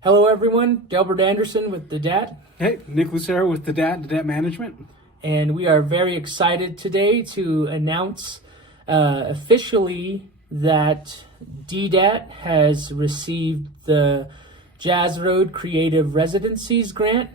Hello, everyone. Delbert Anderson with the DAT, Hey, Nick Lucero with the DAT Management. and we are very excited today to announce officially that DDAT has received the Jazz Road Creative Residencies grant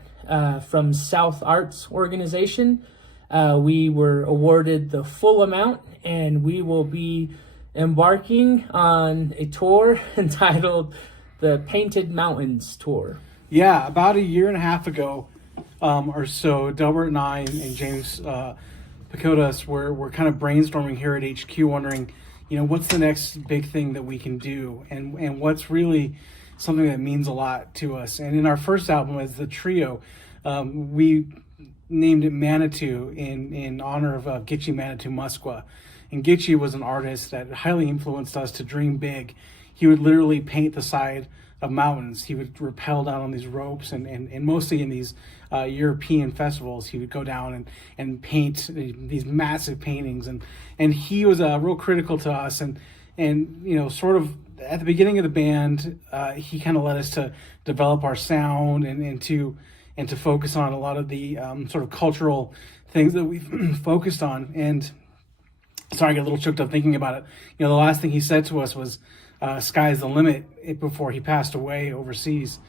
from South Arts Organization. We were awarded the full amount, and we will be embarking on a tour entitled the Painted Mountains Tour. Yeah, about a year and a half ago or so, Delbert and I and James Pacodas were kind of brainstorming here at HQ, wondering, what's the next big thing that we can do, and what's really something that means a lot to us. And in our first album as the trio, we named it Manitou in honor of Gitche Manitou Musqua. And Gitche was an artist that highly influenced us to dream big. He would literally paint the side of mountains. He would rappel down on these ropes, and mostly in these European festivals, he would go down and paint these massive paintings. And he was real critical to us. And sort of at the beginning of the band, he kind of led us to develop our sound and to focus on a lot of the sort of cultural things that we've focused on. And sorry, I get a little choked up thinking about it. The last thing he said to us was, sky's the limit, before he passed away overseas.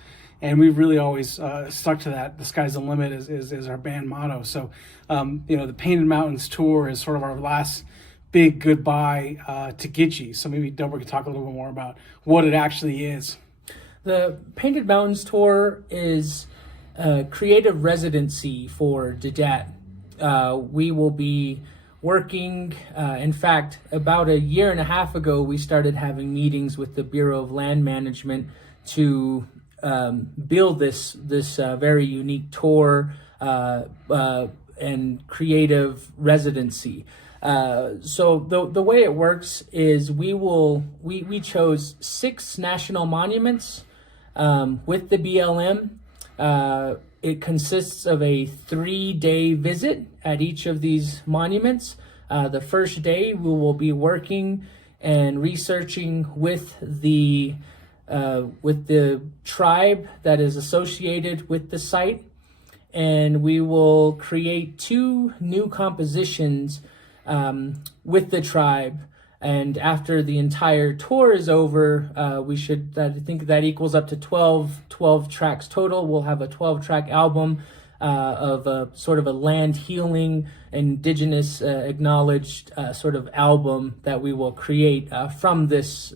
And we've really always stuck to that. The sky's the limit is our band motto. So, the Painted Mountains Tour is sort of our last big goodbye to Gitche. So maybe Delbert could talk a little bit more about what it actually is. The Painted Mountains Tour is a creative residency for DAT. We will be working, in fact, about a year and a half ago, we started having meetings with the Bureau of Land Management to build this very unique tour and creative residency. So the way it works is we chose 6 national monuments with the BLM. It consists of a 3-day visit at each of these monuments. The first day we will be working and researching with the tribe that is associated with the site, and we will create 2 new compositions with the tribe. And after the entire tour is over, I think that equals up to 12 tracks total. We'll have a 12-track album of a sort of a land healing, indigenous acknowledged sort of album that we will create from this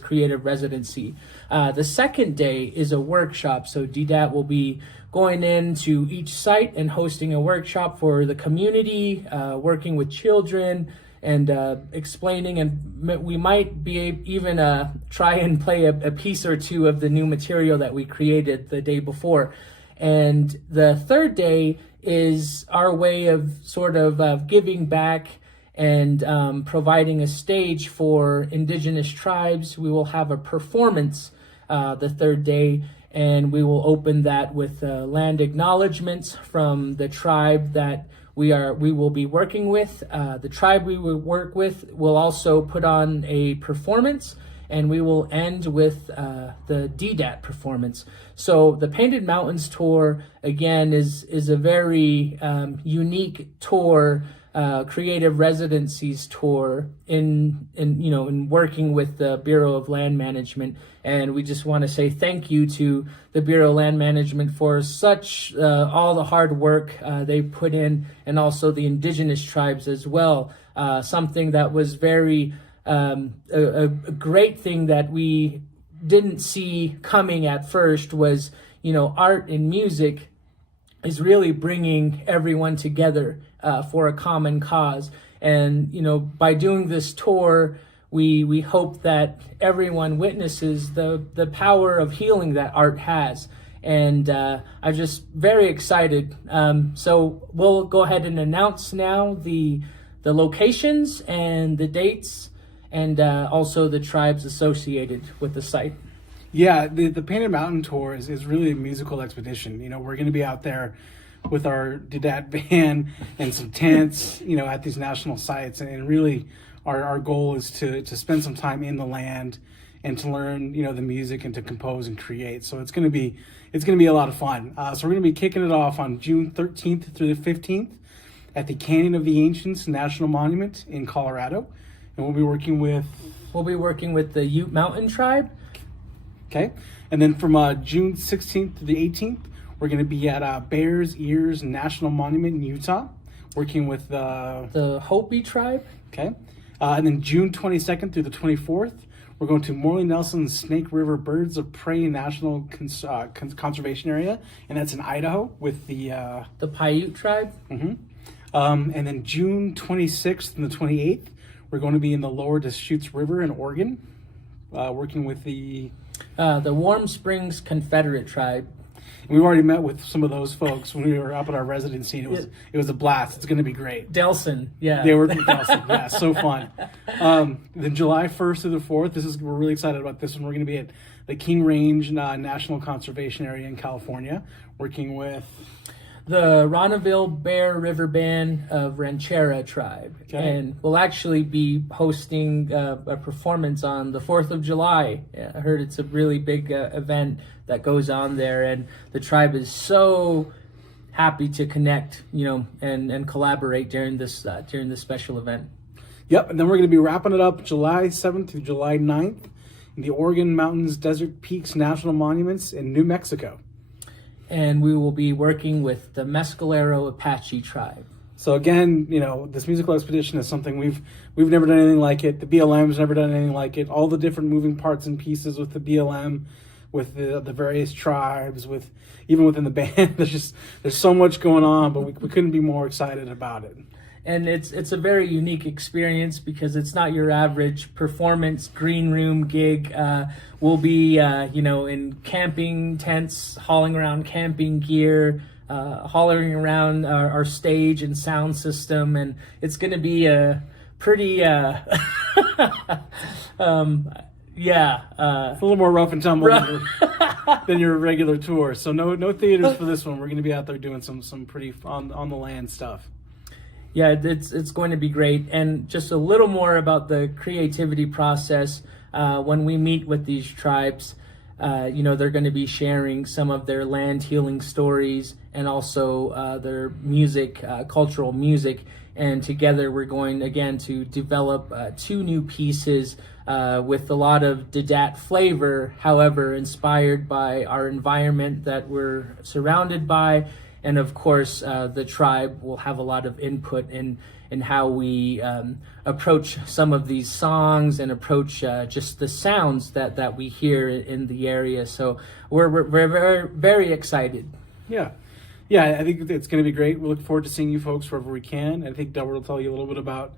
creative residency. The second day is a workshop, so DDAT will be going into each site and hosting a workshop for the community, working with children, and explaining, and we might be even try and play a piece or 2 of the new material that we created the day before. And the third day is our way of sort of giving back and providing a stage for indigenous tribes. We will have a performance the third day, and we will open that with land acknowledgements from the tribe that we will be working with. The tribe we will work with will also put on a performance, and we will end with the DDAT performance. So the Painted Mountains Tour, again, is a very unique tour, creative residencies tour in working with the Bureau of Land Management. And we just want to say thank you to the Bureau of Land Management for such all the hard work they put in, and also the indigenous tribes as well. Something that was very a great thing that we didn't see coming at first was, art and music is really bringing everyone together for a common cause. And, by doing this tour, we hope that everyone witnesses the power of healing that art has. And I'm just very excited. So we'll go ahead and announce now the locations and the dates, and also the tribes associated with the site. Yeah, the Painted Mountain Tour is really a musical expedition. We're going to be out there with our DAT band and some tents, at these national sites. And really our goal is to spend some time in the land and to learn, the music and to compose and create. So it's going to be a lot of fun. So we're going to be kicking it off on June 13th through the 15th at the Canyon of the Ancients National Monument in Colorado, and we'll be working with the Ute Mountain Tribe. Okay, and then from June 16th to the 18th, we're going to be at Bears Ears National Monument in Utah, working with the Hopi Tribe. Okay, and then June 22nd through the 24th, we're going to Morley Nelson's Snake River Birds of Prey National Conservation Area, and that's in Idaho with the Paiute Tribe. Mm-hmm. And then June 26th and the 28th, we're going to be in the Lower Deschutes River in Oregon, working with the Warm Springs Confederate Tribe. We've already met with some of those folks when we were up at our residency. It was a blast. It's going to be great. Delson, yeah. They were Delson, yeah, so fun. Then July 1st through the 4th, we're really excited about this one. We're going to be at the King Range National Conservation Area in California, working with the Ronaville Bear River Band of Ranchera Tribe. Okay. And we'll actually be hosting a performance on the 4th of July. I heard it's a really big event that goes on there, and the tribe is so happy to connect, and collaborate during this special event. Yep, and then we're going to be wrapping it up July 7th through July 9th in the Oregon Mountains Desert Peaks National Monuments in New Mexico. And we will be working with the Mescalero Apache Tribe. So again, this musical expedition is something we've never done anything like it. The BLM's never done anything like it. All the different moving parts and pieces with the BLM, with the various tribes, even within the band. There's so much going on, but we couldn't be more excited about it. And it's a very unique experience because it's not your average performance green room gig. We'll be in camping tents, hauling around camping gear, hauling around our stage and sound system, and it's going to be a pretty it's a little more rough and tumble than your regular tour. So no theaters for this one. We're going to be out there doing some pretty on the land stuff. Yeah, it's going to be great. And just a little more about the creativity process. When we meet with these tribes, they're going to be sharing some of their land healing stories and also their music, cultural music. And together we're going, again, to develop 2 new pieces with a lot of DAT flavor, however, inspired by our environment that we're surrounded by. And of course, the tribe will have a lot of input in how we approach some of these songs and approach just the sounds that we hear in the area. So we're very, very excited. Yeah, I think it's going to be great. We look forward to seeing you folks wherever we can. I think Delbert will tell you a little bit about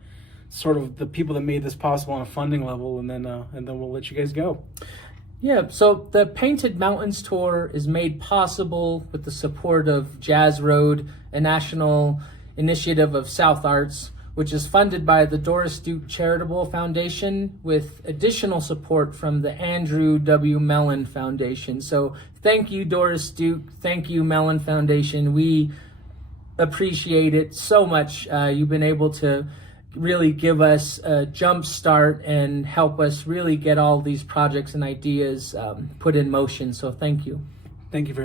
sort of the people that made this possible on a funding level, and then we'll let you guys go. Yeah, so the Painted Mountains Tour is made possible with the support of Jazz Road, a national initiative of South Arts, which is funded by the Doris Duke Charitable Foundation with additional support from the Andrew W. Mellon Foundation. So thank you, Doris Duke. Thank you, Mellon Foundation. We appreciate it so much. You've been able to really give us a jump start and help us really get all these projects and ideas put in motion. So thank you. Thank you very much.